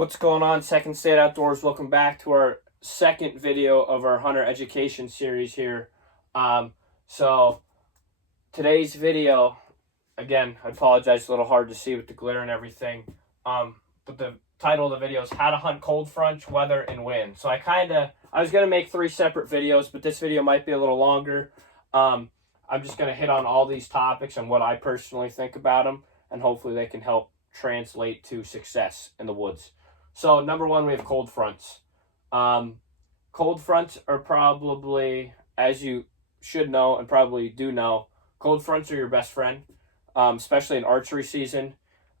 What's going on, Second State Outdoors? Welcome back to our second video of our hunter education series here. So today's video, again, I apologize, a little hard to see with the glare and everything. But the title of the video is How to Hunt Cold Fronts, Weather, and Wind. So I was going to make 3 separate videos, but this video might be a little longer. I'm just going to hit on all these topics and what I personally think about them, and hopefully they can help translate to success in the woods. So number one, we have cold fronts. Cold fronts are probably, as you should know and probably do know, cold fronts are your best friend, especially in archery season.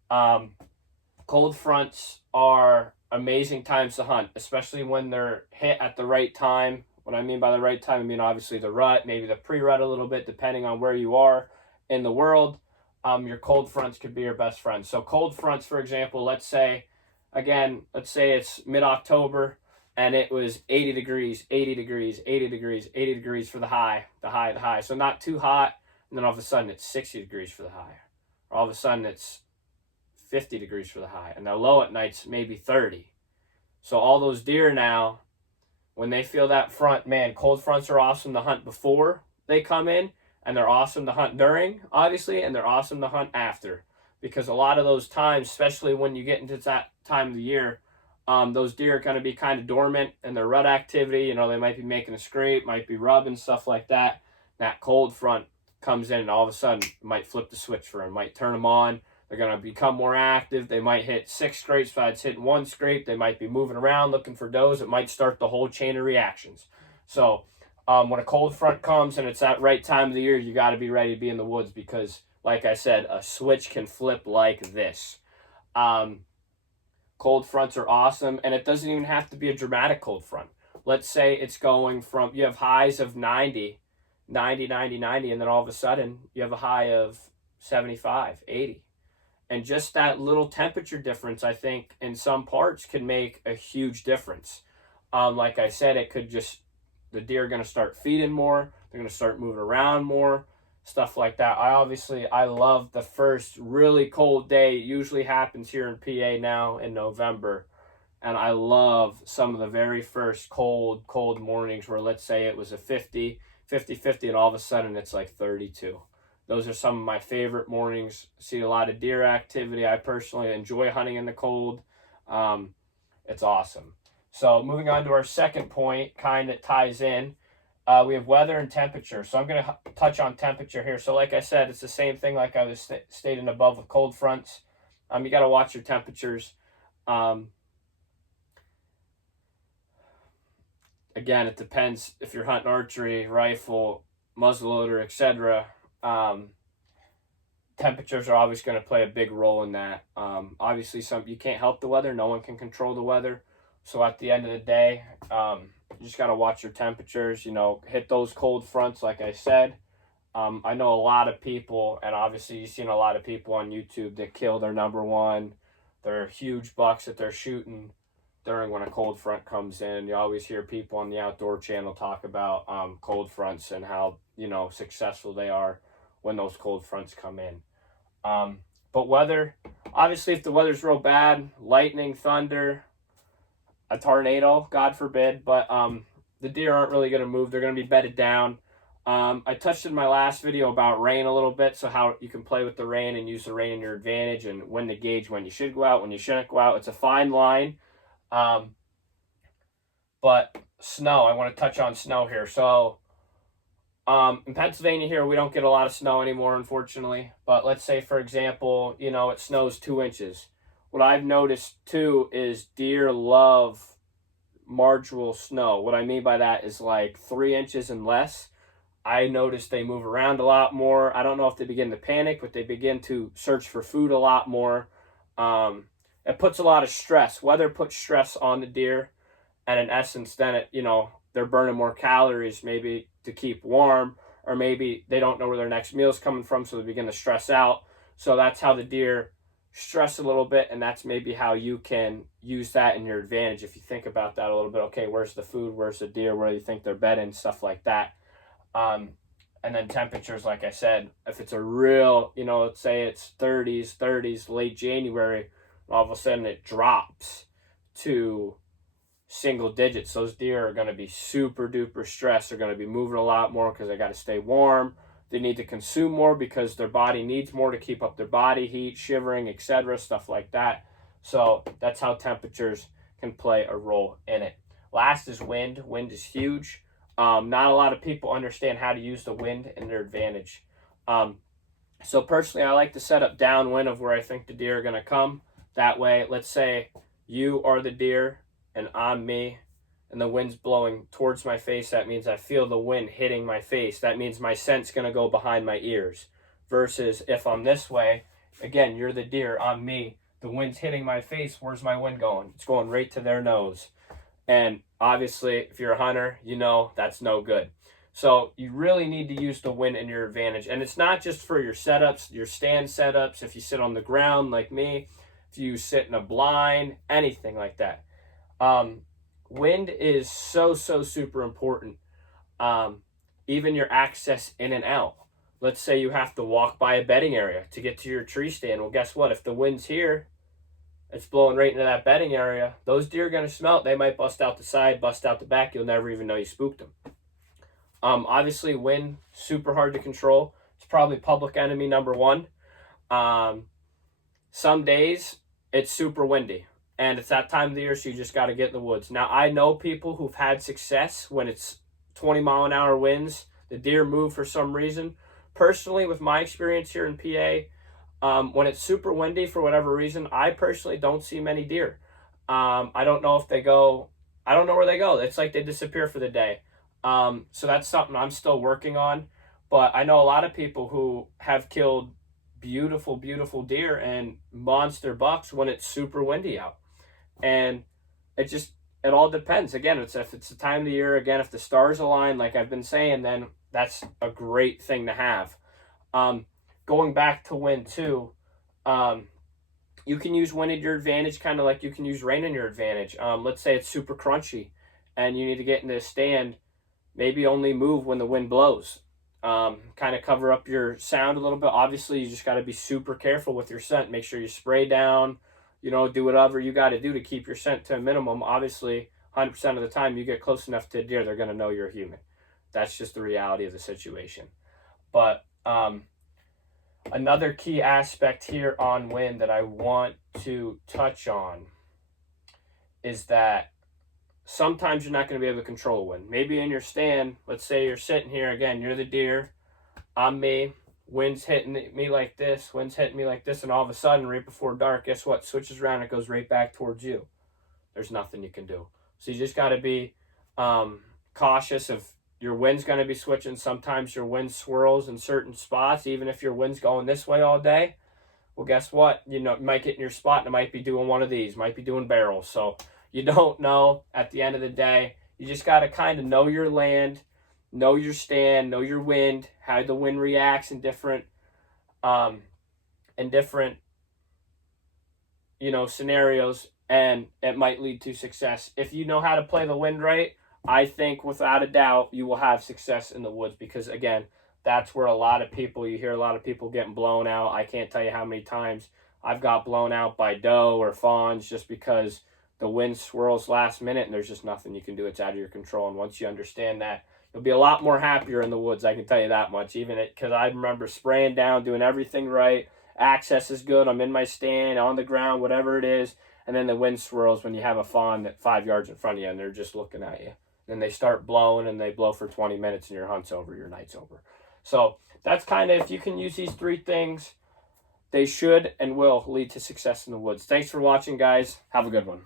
Cold fronts are amazing times to hunt, especially when they're hit at the right time. What I mean by the right time, I mean obviously the rut, maybe the pre-rut a little bit, depending on where you are in the world. Your cold fronts could be your best friend. So cold fronts, for example, let's say it's mid-October and it was 80 degrees, 80 degrees, 80 degrees, 80 degrees for the high. So not too hot, and then all of a sudden it's 60 degrees for the high. Or all of a sudden it's 50 degrees for the high, and the low at night's maybe 30. So all those deer now, when they feel that front, man, cold fronts are awesome to hunt before they come in, and they're awesome to hunt during, obviously, and they're awesome to hunt after. Because a lot of those times, especially when you get into that time of the year, those deer are going to be kind of dormant in their rut activity. You know, they might be making a scrape, might be rubbing, stuff like that. That cold front comes in and all of a sudden it might flip the switch for them, might turn them on. They're going to become more active. They might hit 6 scrapes besides hitting 1 scrape. They might be moving around looking for does. It might start the whole chain of reactions. So when a cold front comes and it's that right time of the year, you got to be ready to be in the woods because, like I said, a switch can flip like this. Cold fronts are awesome, and it doesn't even have to be a dramatic cold front. Let's say it's going from, you have highs of 90, and then all of a sudden you have a high of 75, 80. And just that little temperature difference, I think, in some parts can make a huge difference. Like I said, it could just, the deer are going to start feeding more, they're going to start moving around more, stuff like that. I love the first really cold day. It usually happens here in PA now in November. And I love some of the very first cold mornings where, let's say it was a 50, and all of a sudden it's like 32. Those are some of my favorite mornings. See a lot of deer activity. I personally enjoy hunting in the cold. It's awesome. So moving on to our second point, kind of ties in. We have weather and temperature. So I'm going to touch on temperature here. So like I said, it's the same thing like I was stating above with cold fronts. You got to watch your temperatures. Again, it depends if you're hunting archery, rifle, muzzleloader, etc. Temperatures are always going to play a big role in that. Obviously, you can't help the weather. No one can control the weather. So at the end of the day, you just got to watch your temperatures, hit those cold fronts, like I said. I know a lot of people, and obviously you've seen a lot of people on YouTube that kill their number one. They're huge bucks that they're shooting during when a cold front comes in. You always hear people on the Outdoor Channel talk about cold fronts and how, successful they are when those cold fronts come in. But weather, obviously if the weather's real bad, lightning, thunder, a tornado, God forbid, but the deer aren't really going to move. They're going to be bedded down. I touched in my last video about rain a little bit, so how you can play with the rain and use the rain in your advantage and when to gauge when you should go out, when you shouldn't go out. It's a fine line. But snow, I want to touch on snow here. So in Pennsylvania here, we don't get a lot of snow anymore, unfortunately. But let's say, for example, it snows 2 inches. What I've noticed, too, is deer love marginal snow. What I mean by that is like 3 inches and less. I notice they move around a lot more. I don't know if they begin to panic, but they begin to search for food a lot more. It puts a lot of stress. Weather puts stress on the deer. And in essence, then they're burning more calories maybe to keep warm, or maybe they don't know where their next meal is coming from, so they begin to stress out. So that's how the deer stress a little bit, and that's maybe how you can use that in your advantage if you think about that a little bit. Okay, where's the food? Where's the deer? Where do you think they're bedding? Stuff like that. And then temperatures, like I said, if it's a real, let's say it's 30s, late January, all of a sudden it drops to single digits. Those deer are going to be super duper stressed. They're going to be moving a lot more because they got to stay warm. They need to consume more because their body needs more to keep up their body heat, shivering, etc., stuff like that. So that's how temperatures can play a role in it. Last is wind. Wind is huge. Not a lot of people understand how to use the wind in their advantage. So personally, I like to set up downwind of where I think the deer are going to come. That way, let's say you are the deer and I'm me, and the wind's blowing towards my face. That means I feel the wind hitting my face. That means my scent's going to go behind my ears. Versus if I'm this way, again, you're the deer, I'm me. The wind's hitting my face. Where's my wind going? It's going right to their nose. And obviously, if you're a hunter, you know that's no good. So you really need to use the wind in your advantage. And it's not just for your setups, your stand setups, if you sit on the ground like me, if you sit in a blind, anything like that. Wind is so super important. Even your access in and out. Let's say you have to walk by a bedding area to get to your tree stand. Well, guess what? If the wind's here, it's blowing right into that bedding area. Those deer are going to smell it. They might bust out the side, bust out the back. You'll never even know you spooked them. Obviously, wind, super hard to control. It's probably public enemy number one. Some days, it's super windy. And it's that time of the year, so you just got to get in the woods. Now, I know people who've had success when it's 20-mile-an-hour winds. The deer move for some reason. Personally, with my experience here in PA, when it's super windy for whatever reason, I personally don't see many deer. I don't know if they go. I don't know where they go. It's like they disappear for the day. So that's something I'm still working on. But I know a lot of people who have killed beautiful deer and monster bucks when it's super windy out. And it all depends. Again, if it's the time of the year, again, if the stars align, like I've been saying, then that's a great thing to have. Going back to wind too, you can use wind at your advantage, kind of like you can use rain in your advantage. Let's say it's super crunchy and you need to get into a stand, maybe only move when the wind blows. Kind of cover up your sound a little bit. Obviously, you just got to be super careful with your scent. Make sure you spray down, do whatever you got to do to keep your scent to a minimum. Obviously, 100% of the time you get close enough to a deer, they're going to know you're human. That's just the reality of the situation. But another key aspect here on wind that I want to touch on is that sometimes you're not going to be able to control wind. Maybe in your stand, let's say you're sitting here, again, you're the deer, I'm me, wind's hitting me like this, and all of a sudden, right before dark, guess what? Switches around, it goes right back towards you. There's nothing you can do. So you just got to be cautious of your wind's going to be switching. Sometimes your wind swirls in certain spots, even if your wind's going this way all day. Well, guess what? You might get in your spot and it might be doing one of these, might be doing barrels. So you don't know at the end of the day. You just got to kind of know your land, know your stand, know your wind, how the wind reacts in different scenarios, and it might lead to success. If you know how to play the wind right, I think without a doubt you will have success in the woods, because again, that's where you hear a lot of people getting blown out. I can't tell you how many times I've got blown out by doe or fawns just because the wind swirls last minute and there's just nothing you can do. It's out of your control. And once you understand that, you'll be a lot more happier in the woods. I can tell you that much. Because I remember spraying down, doing everything right. Access is good. I'm in my stand, on the ground, whatever it is. And then the wind swirls when you have a fawn that 5 yards in front of you and they're just looking at you. Then they start blowing and they blow for 20 minutes and your hunt's over, your night's over. So that's kind of, if you can use these three things, they should and will lead to success in the woods. Thanks for watching, guys. Have a good one.